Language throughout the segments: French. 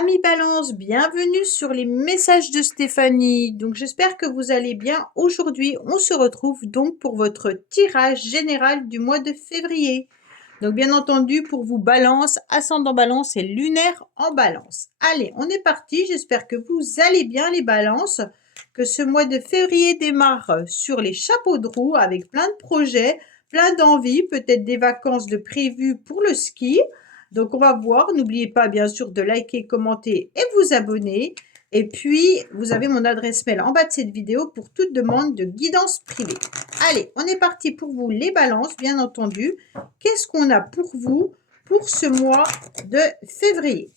Amis Balance, bienvenue sur les messages de Stéphanie. Donc j'espère que vous allez bien. Aujourd'hui, on se retrouve donc pour votre tirage général du mois de février. Donc bien entendu, pour vous Balance, ascendant Balance et lunaire en Balance. Allez, on est parti. J'espère que vous allez bien les Balances, que ce mois de février démarre sur les chapeaux de roue avec plein de projets, plein d'envies, peut-être des vacances de prévues pour le ski. Donc, on va voir. N'oubliez pas, bien sûr, de liker, commenter et vous abonner. Et puis, vous avez mon adresse mail en bas de cette vidéo pour toute demande de guidance privée. Allez, on est parti pour vous, les balances, bien entendu. Qu'est-ce qu'on a pour vous pour ce mois de février?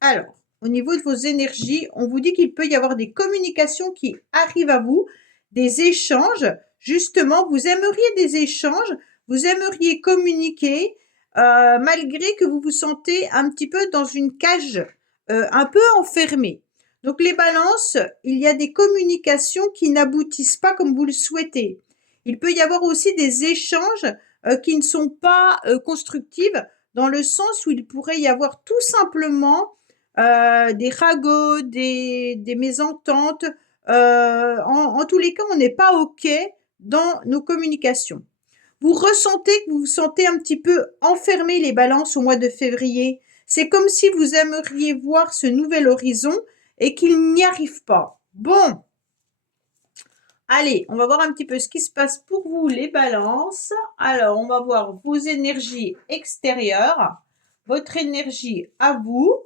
Alors, au niveau de vos énergies, on vous dit qu'il peut y avoir des communications qui arrivent à vous, des échanges. Justement, vous aimeriez des échanges. Vous aimeriez communiquer malgré que vous vous sentez un petit peu dans une cage, un peu enfermée. Donc les balances, il y a des communications qui n'aboutissent pas comme vous le souhaitez. Il peut y avoir aussi des échanges qui ne sont pas constructifs dans le sens où il pourrait y avoir tout simplement des ragots, des mésententes. En tous les cas, on n'est pas OK dans nos communications. Vous ressentez que vous vous sentez un petit peu enfermé, les balances, au mois de février. C'est comme si vous aimeriez voir ce nouvel horizon et qu'il n'y arrive pas. Bon, allez, on va voir un petit peu ce qui se passe pour vous, les balances. Alors, on va voir vos énergies extérieures, votre énergie à vous,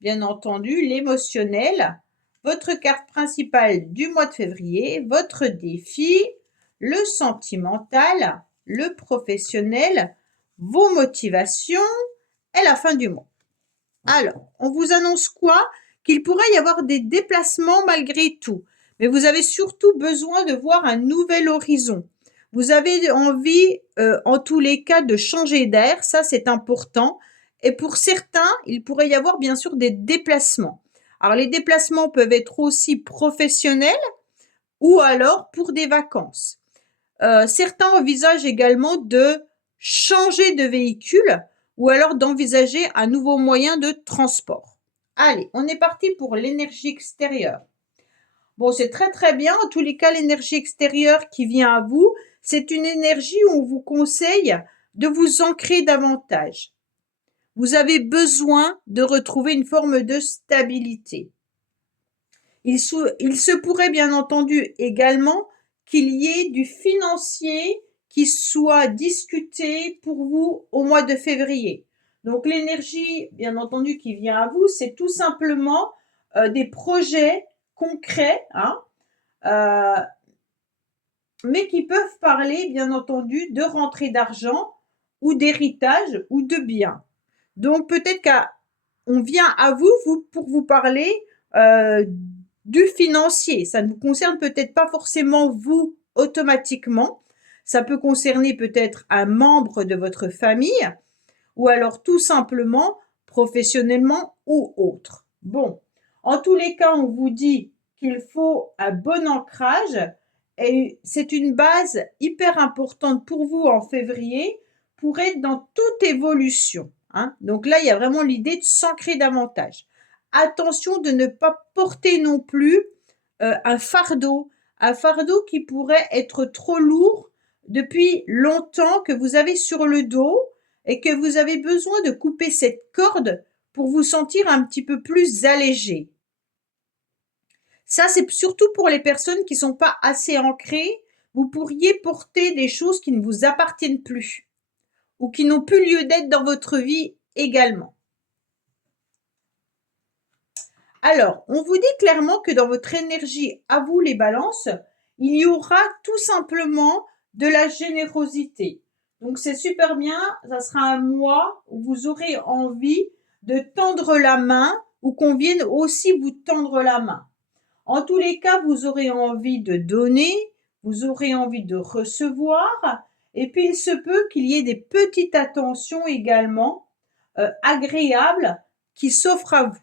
bien entendu, l'émotionnel, votre carte principale du mois de février, votre défi, le sentimental, le professionnel, vos motivations et la fin du mois. Alors, on vous annonce quoi? Qu'il pourrait y avoir des déplacements malgré tout. Mais vous avez surtout besoin de voir un nouvel horizon. Vous avez envie, en tous les cas, de changer d'air. Ça, c'est important. Et pour certains, il pourrait y avoir bien sûr des déplacements. Alors, les déplacements peuvent être aussi professionnels ou alors pour des vacances. Certains envisagent également de changer de véhicule ou alors d'envisager un nouveau moyen de transport. Allez, on est parti pour l'énergie extérieure. Bon, c'est très très bien. En tous les cas, l'énergie extérieure qui vient à vous, c'est une énergie où on vous conseille de vous ancrer davantage. Vous avez besoin de retrouver une forme de stabilité. Il se pourrait bien entendu également qu'il y ait du financier qui soit discuté pour vous au mois de février. Donc l'énergie, bien entendu, qui vient à vous, c'est tout simplement des projets concrets, hein, mais qui peuvent parler, bien entendu, de rentrée d'argent ou d'héritage ou de biens. Donc peut-être qu'on vient à vous pour vous parler du financier. Ça ne vous concerne peut-être pas forcément vous automatiquement. Ça peut concerner peut-être un membre de votre famille ou alors tout simplement professionnellement ou autre. Bon, en tous les cas, on vous dit qu'il faut un bon ancrage et c'est une base hyper importante pour vous en février pour être dans toute évolution. Hein. Donc là, il y a vraiment l'idée de s'ancrer davantage. Attention de ne pas porter non plus un fardeau qui pourrait être trop lourd depuis longtemps que vous avez sur le dos et que vous avez besoin de couper cette corde pour vous sentir un petit peu plus allégé. Ça, c'est surtout pour les personnes qui ne sont pas assez ancrées. Vous pourriez porter des choses qui ne vous appartiennent plus ou qui n'ont plus lieu d'être dans votre vie également. Alors, on vous dit clairement que dans votre énergie, à vous les balances, il y aura tout simplement de la générosité. Donc, c'est super bien. Ça sera un mois où vous aurez envie de tendre la main ou qu'on vienne aussi vous tendre la main. En tous les cas, vous aurez envie de donner, vous aurez envie de recevoir, et puis il se peut qu'il y ait des petites attentions également agréables qui s'offrent à vous.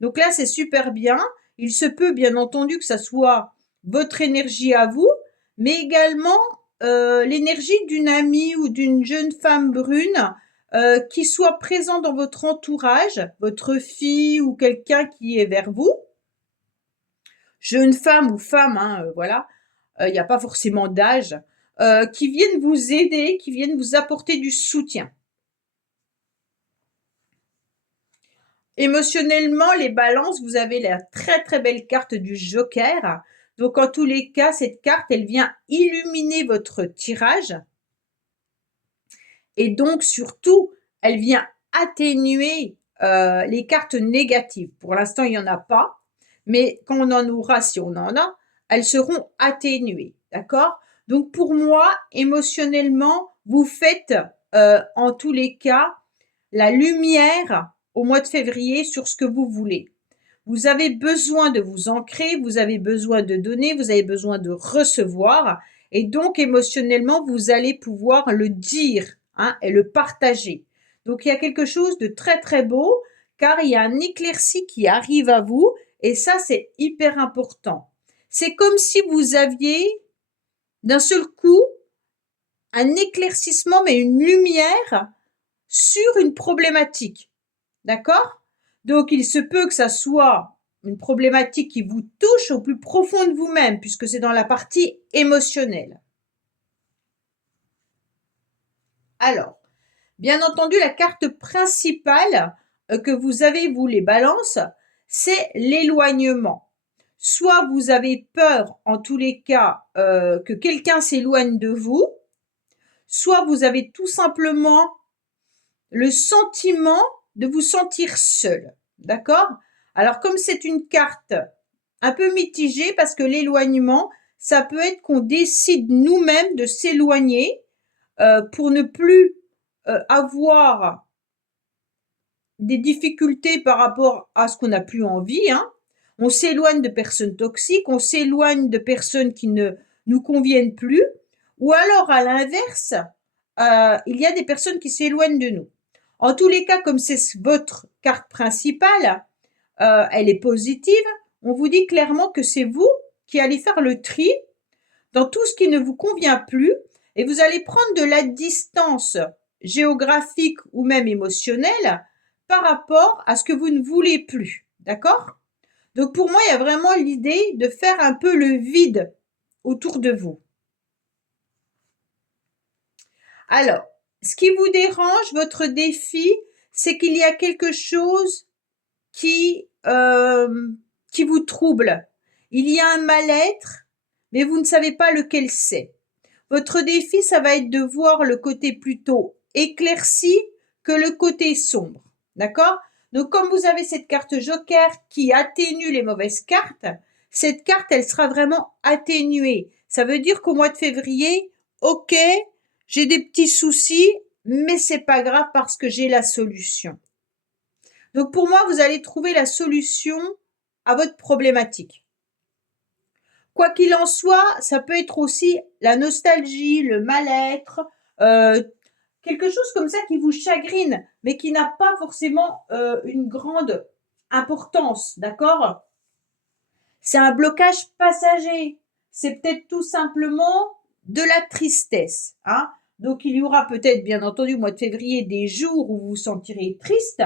Donc là, c'est super bien. Il se peut bien entendu que ça soit votre énergie à vous, mais également l'énergie d'une amie ou d'une jeune femme brune qui soit présent dans votre entourage, votre fille ou quelqu'un qui est vers vous, jeune femme ou femme, hein, voilà, il n'y a pas forcément d'âge, qui viennent vous aider, qui viennent vous apporter du soutien. Émotionnellement, les balances, vous avez la très très belle carte du Joker. Donc en tous les cas, cette carte, elle vient illuminer votre tirage. Et donc surtout, elle vient atténuer les cartes négatives. Pour l'instant, il n'y en a pas. Mais quand on en aura, si on en a, elles seront atténuées. D'accord? Donc pour moi, émotionnellement, vous faites en tous les cas la lumière au mois de février sur ce que vous voulez. Vous avez besoin de vous ancrer, vous avez besoin de donner, vous avez besoin de recevoir. Et donc émotionnellement, vous allez pouvoir le dire, hein, et le partager. Donc il y a quelque chose de très très beau car il y a un éclairci qui arrive à vous et ça c'est hyper important. C'est comme si vous aviez d'un seul coup un éclaircissement mais une lumière sur une problématique. D'accord? Donc il se peut que ça soit une problématique qui vous touche au plus profond de vous-même puisque c'est dans la partie émotionnelle. Alors, bien entendu, la carte principale que vous avez, vous les balances, c'est l'éloignement. Soit vous avez peur, en tous les cas, que quelqu'un s'éloigne de vous, soit vous avez tout simplement le sentiment de vous sentir seul. D'accord? Alors, comme c'est une carte un peu mitigée, parce que l'éloignement, ça peut être qu'on décide nous-mêmes de s'éloigner pour ne plus avoir des difficultés par rapport à ce qu'on n'a plus envie. Hein. On s'éloigne de personnes toxiques, on s'éloigne de personnes qui ne nous conviennent plus, ou alors à l'inverse, il y a des personnes qui s'éloignent de nous. En tous les cas, comme c'est votre carte principale, elle est positive, on vous dit clairement que c'est vous qui allez faire le tri dans tout ce qui ne vous convient plus et vous allez prendre de la distance géographique ou même émotionnelle par rapport à ce que vous ne voulez plus. D'accord? Donc pour moi, il y a vraiment l'idée de faire un peu le vide autour de vous. Alors, ce qui vous dérange, votre défi, c'est qu'il y a quelque chose qui vous trouble. Il y a un mal-être, mais vous ne savez pas lequel c'est. Votre défi, ça va être de voir le côté plutôt éclairci que le côté sombre. D'accord? Donc, comme vous avez cette carte Joker qui atténue les mauvaises cartes, cette carte, elle sera vraiment atténuée. Ça veut dire qu'au mois de février, ok, j'ai des petits soucis, mais c'est pas grave parce que j'ai la solution. Donc, pour moi, vous allez trouver la solution à votre problématique. Quoi qu'il en soit, ça peut être aussi la nostalgie, le mal-être, quelque chose comme ça qui vous chagrine, mais qui n'a pas forcément une grande importance, d'accord? C'est un blocage passager. C'est peut-être tout simplement de la tristesse, hein? Donc il y aura peut-être, bien entendu, au mois de février, des jours où vous vous sentirez triste.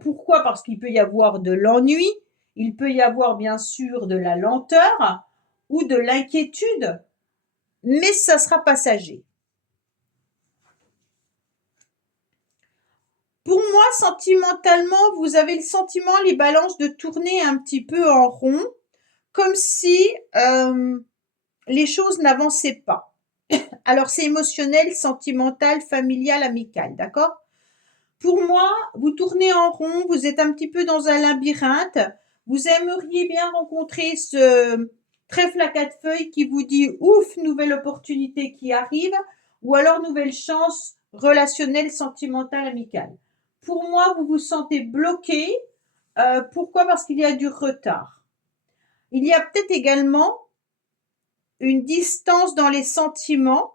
Pourquoi? Parce qu'il peut y avoir de l'ennui, il peut y avoir bien sûr de la lenteur ou de l'inquiétude, mais ça sera passager. Pour moi, sentimentalement, vous avez le sentiment, les balances, de tourner un petit peu en rond, comme si les choses n'avançaient pas. Alors, c'est émotionnel, sentimental, familial, amical, d'accord? Pour moi, vous tournez en rond, vous êtes un petit peu dans un labyrinthe, vous aimeriez bien rencontrer ce trèfle à quatre feuilles qui vous dit « ouf, nouvelle opportunité qui arrive » ou alors « nouvelle chance relationnelle, sentimentale, amicale ». Pour moi, vous vous sentez bloqué. Pourquoi? Parce qu'il y a du retard. Il y a peut-être également une distance dans les sentiments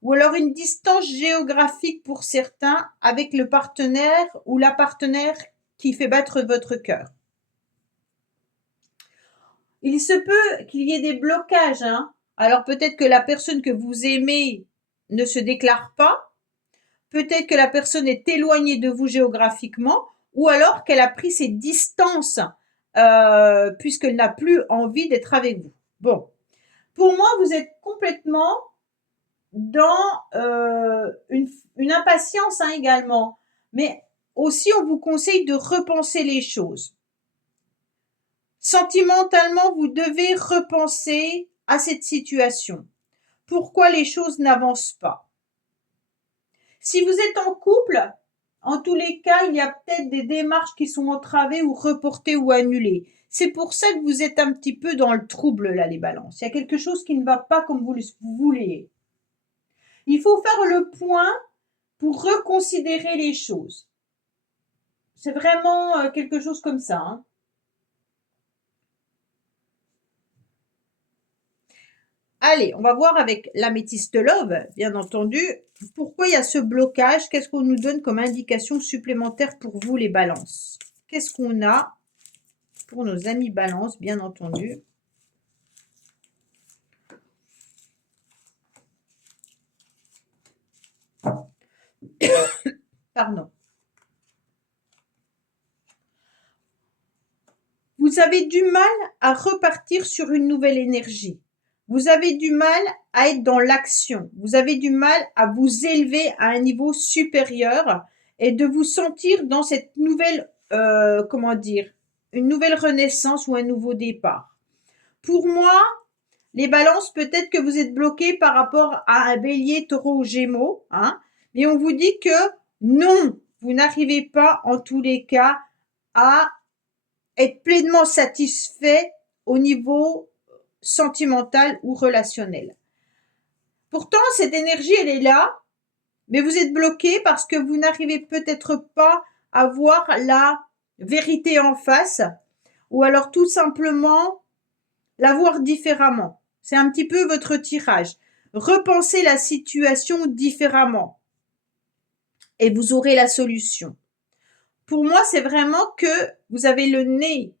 ou alors une distance géographique pour certains avec le partenaire ou la partenaire qui fait battre votre cœur. Il se peut qu'il y ait des blocages, hein. Alors peut-être que la personne que vous aimez ne se déclare pas. peut-être que la personne est éloignée de vous géographiquement, ou alors qu'elle a pris ses distances puisqu'elle n'a plus envie d'être avec vous. Bon, pour moi, vous êtes complètement dans une impatience hein, également, mais aussi on vous conseille de repenser les choses. Sentimentalement, vous devez repenser à cette situation. Pourquoi les choses n'avancent pas? Si vous êtes en couple, en tous les cas, il y a peut-être des démarches qui sont entravées ou reportées ou annulées. C'est pour ça que vous êtes un petit peu dans le trouble, là, les balances. Il y a quelque chose qui ne va pas comme vous le voulez. Il faut faire le point pour reconsidérer les choses. C'est vraiment quelque chose comme ça. Hein. Allez, on va voir avec l'améthyste love, bien entendu, pourquoi il y a ce blocage. Qu'est-ce qu'on nous donne comme indication supplémentaire pour vous, les balances? Qu'est-ce qu'on a pour nos amis balances, bien entendu? Pardon. Vous avez du mal à repartir sur une nouvelle énergie. Vous avez du mal à être dans l'action. Vous avez du mal à vous élever à un niveau supérieur et de vous sentir dans cette nouvelle, comment dire, une nouvelle renaissance ou un nouveau départ. Pour moi, les balances, peut-être que vous êtes bloqué par rapport à un bélier, taureau ou gémeaux, hein, mais on vous dit que non, vous n'arrivez pas en tous les cas à être pleinement satisfait au niveau sentimental ou relationnel. Pourtant, cette énergie, elle est là, mais vous êtes bloqué parce que vous n'arrivez peut-être pas à voir la vérité en face, ou alors tout simplement la voir différemment. C'est un petit peu votre tirage. Repensez la situation différemment et vous aurez la solution. Pour moi, c'est vraiment que vous avez le nez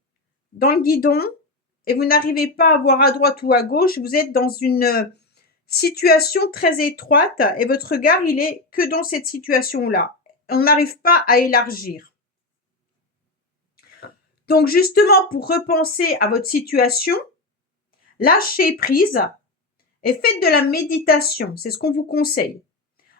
dans le guidon et vous n'arrivez pas à voir à droite ou à gauche. Vous êtes dans une situation très étroite et votre regard, il est que dans cette situation-là. On n'arrive pas à élargir. Donc justement, pour repenser à votre situation, lâchez prise et faites de la méditation. C'est ce qu'on vous conseille.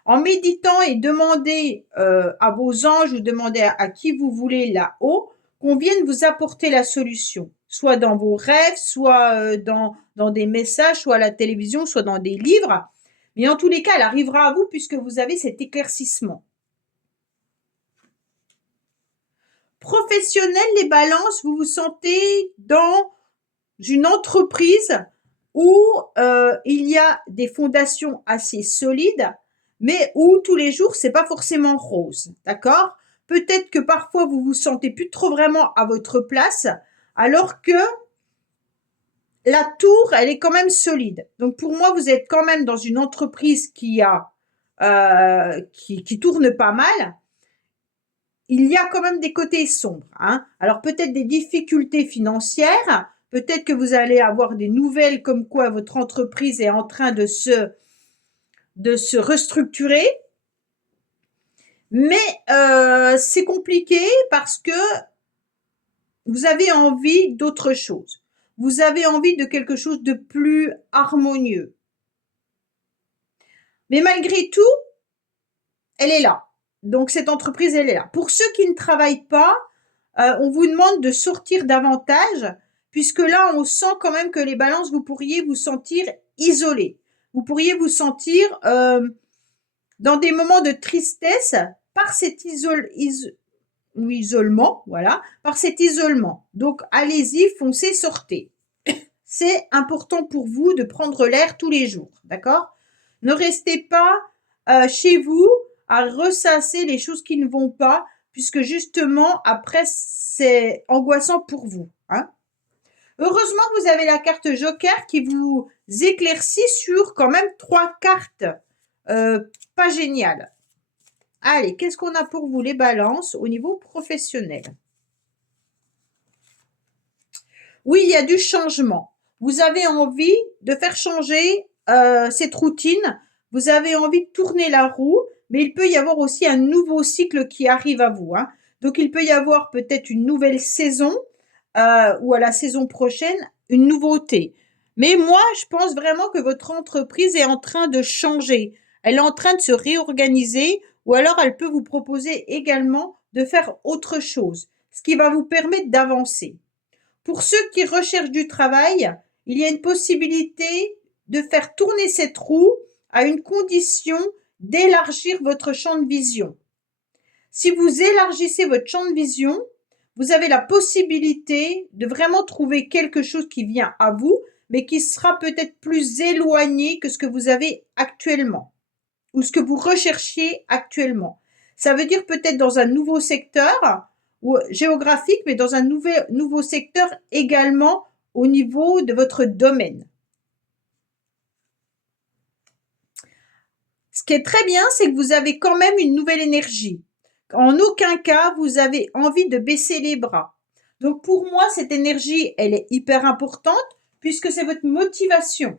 En méditant et demandez à vos anges ou demandez à qui vous voulez là-haut qu'on vienne vous apporter la solution. Soit dans vos rêves, soit dans des messages, soit à la télévision, soit dans des livres. Mais en tous les cas, elle arrivera à vous puisque vous avez cet éclaircissement. Professionnel, les balances, vous vous sentez dans une entreprise où il y a des fondations assez solides, mais où tous les jours, c'est pas forcément rose, d'accord? Peut-être que parfois, vous vous sentez plus trop vraiment à votre place, alors que la tour, elle est quand même solide. Donc, pour moi, vous êtes quand même dans une entreprise qui tourne pas mal. Il y a quand même des côtés sombres. Hein. Alors, peut-être des difficultés financières, peut-être que vous allez avoir des nouvelles comme quoi votre entreprise est en train de se restructurer. Mais c'est compliqué parce que vous avez envie d'autre chose. Vous avez envie de quelque chose de plus harmonieux. Mais malgré tout, elle est là. Donc, cette entreprise, elle est là. Pour ceux qui ne travaillent pas, on vous demande de sortir davantage, puisque là, on sent quand même que les balances, vous pourriez vous sentir isolé. Vous pourriez vous sentir dans des moments de tristesse par cet isolement, voilà, par cet isolement. Donc, allez-y, foncez, sortez. C'est important pour vous de prendre l'air tous les jours, d'accord? Ne restez pas chez vous à ressasser les choses qui ne vont pas, puisque justement, après, c'est angoissant pour vous. Hein. Heureusement, vous avez la carte Joker qui vous éclaircit sur quand même 3 cartes pas géniales. Allez, qu'est-ce qu'on a pour vous, les balances, au niveau professionnel? Oui, il y a du changement. Vous avez envie de faire changer cette routine. Vous avez envie de tourner la roue, mais il peut y avoir aussi un nouveau cycle qui arrive à vous, hein. Donc, il peut y avoir peut-être une nouvelle saison ou à la saison prochaine, une nouveauté. Mais moi, je pense vraiment que votre entreprise est en train de changer. Elle est en train de se réorganiser ou alors elle peut vous proposer également de faire autre chose, ce qui va vous permettre d'avancer. Pour ceux qui recherchent du travail, il y a une possibilité de faire tourner cette roue à une condition d'élargir votre champ de vision. Si vous élargissez votre champ de vision, vous avez la possibilité de vraiment trouver quelque chose qui vient à vous, mais qui sera peut-être plus éloigné que ce que vous avez actuellement ou ce que vous recherchiez actuellement. Ça veut dire peut-être dans un nouveau secteur ou géographique, mais dans un nouveau secteur également au niveau de votre domaine. Ce qui est très bien, c'est que vous avez quand même une nouvelle énergie. En aucun cas, vous avez envie de baisser les bras. Donc pour moi, cette énergie, elle est hyper importante puisque c'est votre motivation.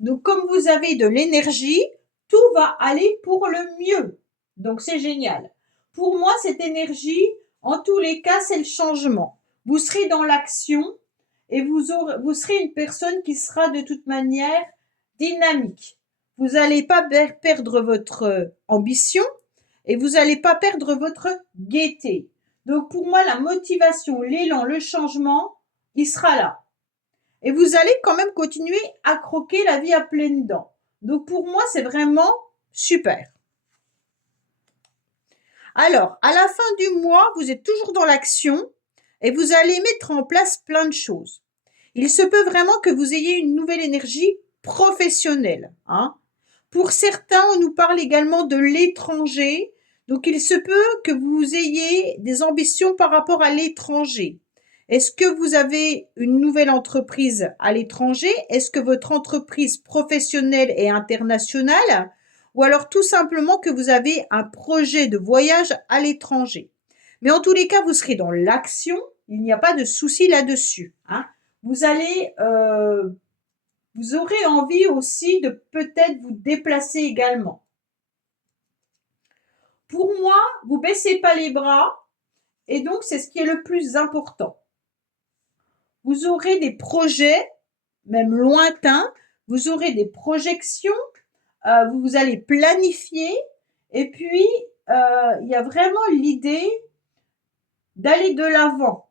Donc comme vous avez de l'énergie, tout va aller pour le mieux. Donc c'est génial. Pour moi, cette énergie, en tous les cas, c'est le changement. Vous serez dans l'action et vous serez une personne qui sera de toute manière dynamique. Vous n'allez pas perdre votre ambition et vous n'allez pas perdre votre gaieté. Donc pour moi, la motivation, l'élan, le changement, il sera là. Et vous allez quand même continuer à croquer la vie à pleines dents. Donc pour moi, c'est vraiment super. Alors, à la fin du mois, vous êtes toujours dans l'action et vous allez mettre en place plein de choses. Il se peut vraiment que vous ayez une nouvelle énergie professionnelle, hein. Pour certains, on nous parle également de l'étranger. Donc, il se peut que vous ayez des ambitions par rapport à l'étranger. Est-ce que vous avez une nouvelle entreprise à l'étranger? Est-ce que votre entreprise professionnelle est internationale? Ou alors tout simplement que vous avez un projet de voyage à l'étranger? Mais en tous les cas, vous serez dans l'action. Il n'y a pas de souci là-dessus, hein. Vous allez vous aurez envie aussi de peut-être vous déplacer également. Pour moi, vous baissez pas les bras et donc c'est ce qui est le plus important. Vous aurez des projets, même lointains, vous aurez des projections, vous allez planifier et puis il y a vraiment l'idée d'aller de l'avant.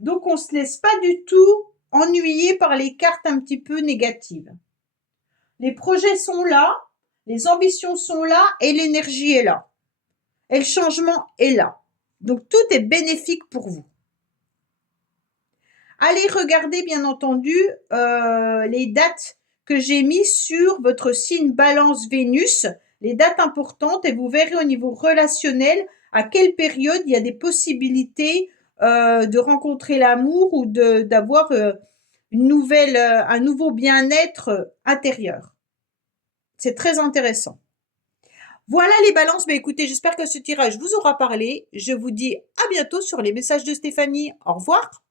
Donc on ne se laisse pas du tout ennuyer par les cartes un petit peu négatives. Les projets sont là, les ambitions sont là et l'énergie est là. Et le changement est là. Donc tout est bénéfique pour vous. Allez regarder bien entendu les dates que j'ai mises sur votre signe Balance Vénus, les dates importantes et vous verrez au niveau relationnel à quelle période il y a des possibilités de rencontrer l'amour ou d'avoir un nouveau bien-être intérieur. C'est très intéressant. Voilà les balances. Mais écoutez, j'espère que ce tirage vous aura parlé. Je vous dis à bientôt sur les messages de Stéphanie. Au revoir.